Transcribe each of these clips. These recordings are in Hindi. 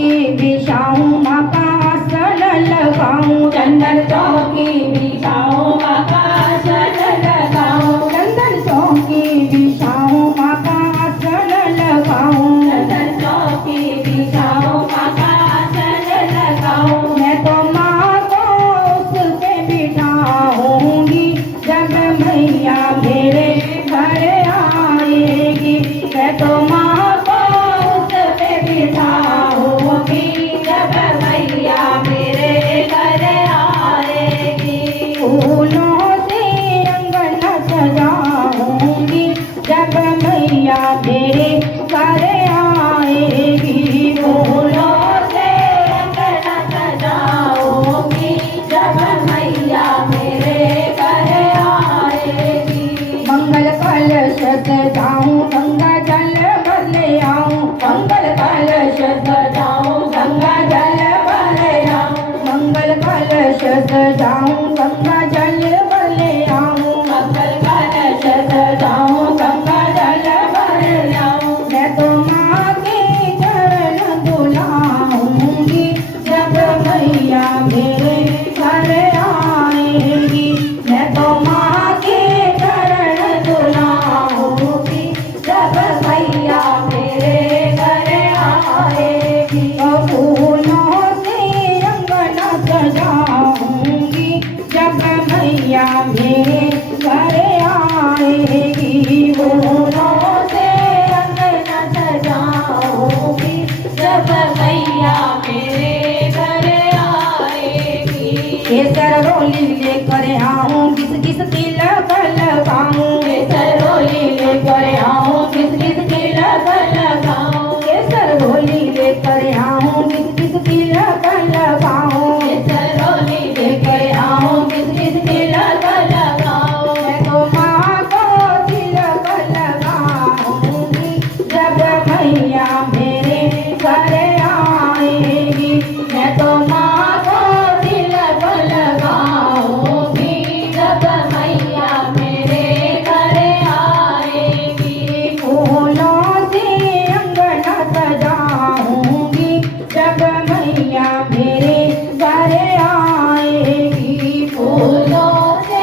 चौकी बिछाऊं माँ का आसन लगाऊं, चंदन चौकी बिछाऊं माँ का आसन लगाऊं, चंदन चौकी बिछाऊं माँ का आसन लगाऊं, चंदन चौकी बिछाऊं माँ का आसन लगाऊं। मैं तो माँ को उस पे बिठाऊंगी जब मैया मेरे घर आएगी, मैं तो माँ को उस पे बिठाऊंगी जब मैया मेरे घर आएगी। फूलों से अंगन सजाऊंगी जब मैया मेरे घर आएगी, फूलों से अंगन सजाऊंगी जब मैया मेरे घर आएगी। मंगल कलश सजाऊं गंगा जल भर ले आऊं, मंगल कलश सजाऊं गंगा जल भर ले आऊं, मंगल कलश सजाऊं गंगा जल भर ले आऊं, मंगल कलश सजाऊं गंगा जल भर ले आऊं। मैं तो माँ के चरण धुलाऊंगी जब मैया मेरे घर आएगी, मैं तो माँ के चरण धुलाऊंगी जब मैया मेरे घर आएगी। फूलों से अंगन सजाऊंगी जब मैया मेरे घर आएगी, फूलों से अंगन सजाऊंगी जब मैया मेरे घर आएगी। केसर रोली लेकर आऊं किस किस तिलक लगाऊं, केसर रोली लेकर आऊं किस किस तिलक लगाऊं, केसर रोली लेकर आऊं किस किस तिलक लगाऊं, केसर रोली लेकर आऊं किस किस तिलक लगाऊं। मैं तो माँ को तिलक लगाऊंगी जब मैया मेरे घर आएगी, मैं तो माँ को तिलक लगाऊंगी जब मैया मेरे घर आएगी। फूलों से अंगन सजाऊंगी जब मैया मेरे घर आएगी, फूलों से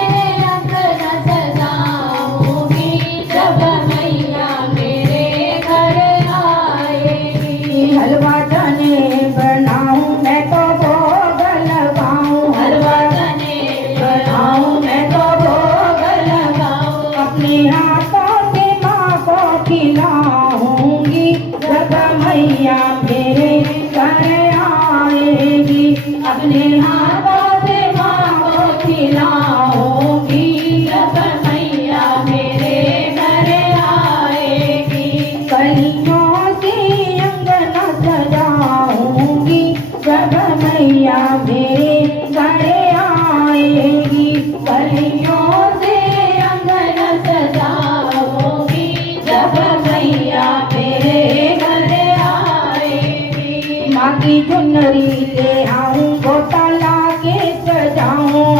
अंगन सजाऊंगी जब मैया मेरे घर आएगी। हलवा चने बनाऊं मैं तो भोग लगाऊं, हलवा चने बनाऊं मैं तो भोग लगाऊं, अपने हाथों से माँ को खिलाऊंगी जब मैया मेरे घर आएगी, अपने हाथों से माँ को खिलाऊंगी जब मैया मेरे घर आएगी। कलियों से अंगन सजाऊंगी जब मैया मेरे घर आएगी, कलियों से अंगन सजाऊंगी जब मैया मेरे घर आएगी। माँ की चुनरी ले आऊं गोटा ला के सजाऊं,